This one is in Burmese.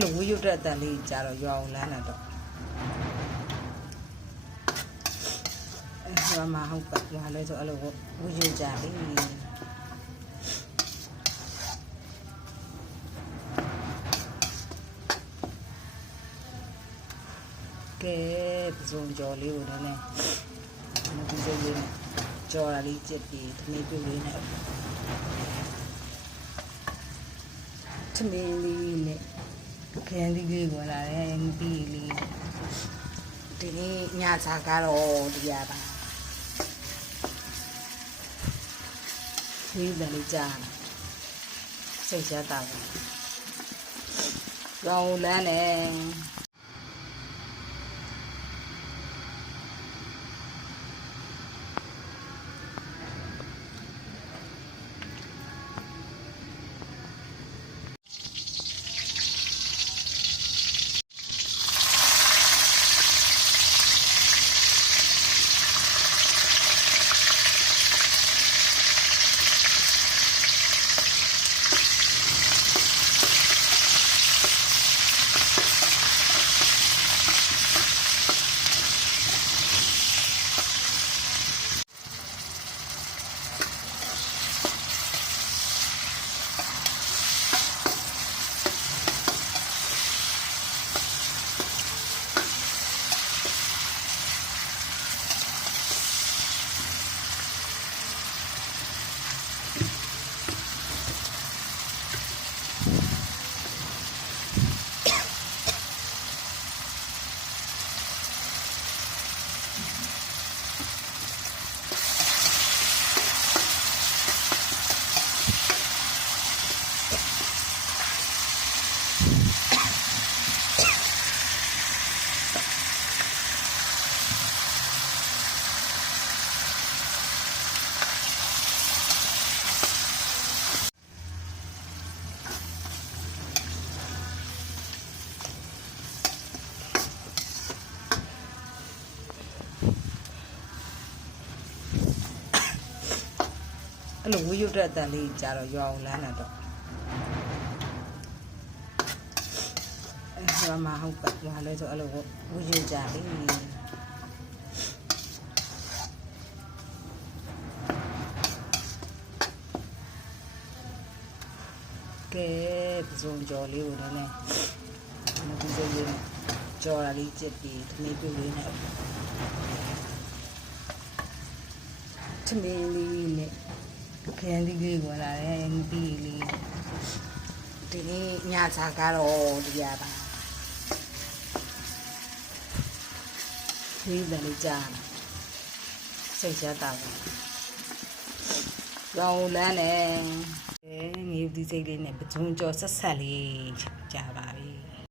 အဲ့လိုဝီယူတဲ့အတန်လေးကြာတော့ရွာအောင်လမ်းတာတော့ရွာမှာဟုတ်ပါရွာလဲဆိုအဲ့လိုဝီယူကြလေကဲပစုံကြော်လေးကိုလည်းပစုံလေးနဲ့ကြော်တာလေးကြက်ပြီးသမီးပြုတ်လေးနဲ့သမီးလေးနဲ့ခရမ်းသီးလေးဝင်လာတယ်ပြီးလေးဒီနေ့ညစာကတော့ဒီရပါဒီတန်လေးကြားစိတ်ချတာပါရောင်းလန်းနေအဲ့လိုဝီယူတဲ့အတန်လေးကြာတော့ရွာအောင်လမ်းတာတော့ရွာမှာဟုတ်ပါရွာလဲဆိုအဲ့လိုဝီယူကြလေကဲပစုံကြော်လေးကိုလည်းပစုံလေးနဲ့ကြော်တာလေးကြက်ပြီးသမီးပြုတ်လေးနဲ့သမီးလေးနဲ့ခရမ်းသီးလေးဝင်လာတယ်ပြီးလေးဒီနေ့ညစာကတော့ဒီရပါဒီတန်လေးကြားစိတ်ချတာပါရောင်းလန်းနေငေးဒီစိတ်လေးနဲ့ပစုံကြော်ဆက်ဆက်လေးကြားပါ